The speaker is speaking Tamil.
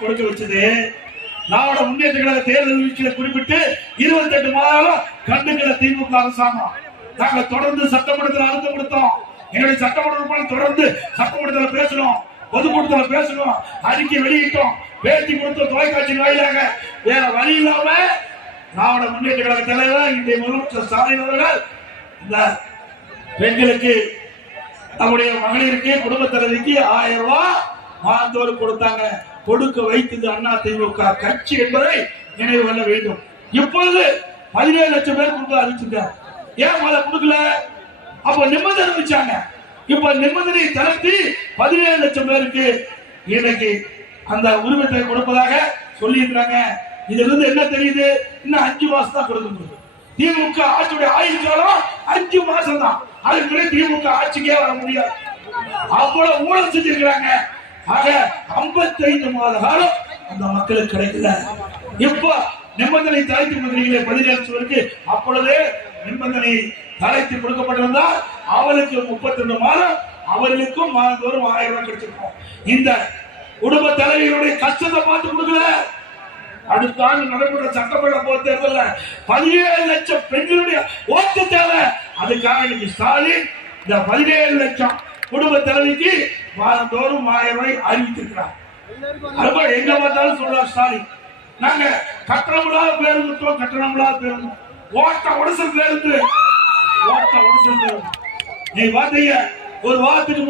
கொடுக்க வச்சது திராவிட முன்னேற்ற கழக தேர்தல் வீழ்ச்சியை குறிப்பிட்டு 28 மாதம் கண்டுகிற திமுக அரசாங்கம். நாங்க தொடர்ந்து சட்டமன்றத்தில் அழுத்தம் கொடுத்தோம். எங்களுடைய சட்டமன்ற தொடர்ந்து சட்டமன்றத்தில் பேசணும், பொதுக்கூட்டத்தில் பேசணும், அறிக்கை வெளியிட்டோம், பேட்டி கொடுத்தோம் தொலைக்காட்சி வாயிலாக. வேற வழி இல்லாம திராவிட முன்னேற்ற கழக தலைவர் இன்றைய முதலமைச்சர் ஸ்டாலின் அவர்கள் இந்த பெண்களுக்கு நம்முடைய மகளிருக்கு குடும்ப தலைவிக்கு 1000 ரூபாய் மாதந்தோறும் கொடுத்தாங்க. கொடுக்க வைத்தது அண்ணா திமுக கட்சி என்பதை நினைவு கொள்ள வேண்டும். இப்பொழுது 17 லட்சம் பேர் கொடுக்க அறிவிச்சிருக்காங்க. ஏன் மேல கொடுக்கல? அப்ப நிபந்தனை வச்சாங்க. இப்ப நிபந்தனை தளர்த்தி 17 லட்சம் பேருக்கு இன்னைக்கு அந்த உரிமத்தை கொடுப்பதாக சொல்லி இருக்கிறாங்க. இதுல இருந்து என்ன தெரியுது? இன்னும் 5 மாசம் தான் கொடுக்க முடியும். திமுக ஆட்சியுடைய ஆயுள் காலம் 5 மாசம் தான். அதுக்கு பிறகு திமுக ஆட்சிக்கே வர முடியாது. அவ்வளவு ஊழல் செஞ்சிருக்கிறாங்க. ஆக 55 மாத காலம் அந்த மக்களுக்கு கிடைக்கல. இப்ப நிபந்தனை தளர்த்தி கொடுக்கிறீங்களே 17 லட்சம் பேருக்கு, அப்பொழுது நிபந்தனை தளர்த்தி கொடுக்கப்பட்டிருந்தால் அவளுக்கு 32 மாதம், அவர்களுக்கும் மாதந்தோறும் 1000 ரூபாய் கிடைச்சிருக்கும். இந்த குடும்ப தலைவர்களுடைய கஷ்டத்தை பார்த்து கொடுக்கல. அடுத்த ஆண்டு நடைபெற்ற சட்டமன்ற பொது தேர்தலில் 17 லட்சம் பெண்களுடைய ஓட்டு தேவை. அதுக்காக இன்னைக்கு ஸ்டாலின் இந்த 17 லட்சம் குடும்ப தலைவிக்கு மாதந்தோறும் 1000 ரூபாய் அறிவித்திருக்கிறார். அதுபோல எங்க பார்த்தாலும் சொல்றார் ஸ்டாலின், நாங்க கட்டணமில்லாத பேருந்துட்டோம், கட்டணமில்லாத பேருந்து, ஓட்ட உடசல் பேருந்து, ஓட்ட உடசல் பேருந்து. நீ பாத்தீங்க ஒரு வாரத்துக்கு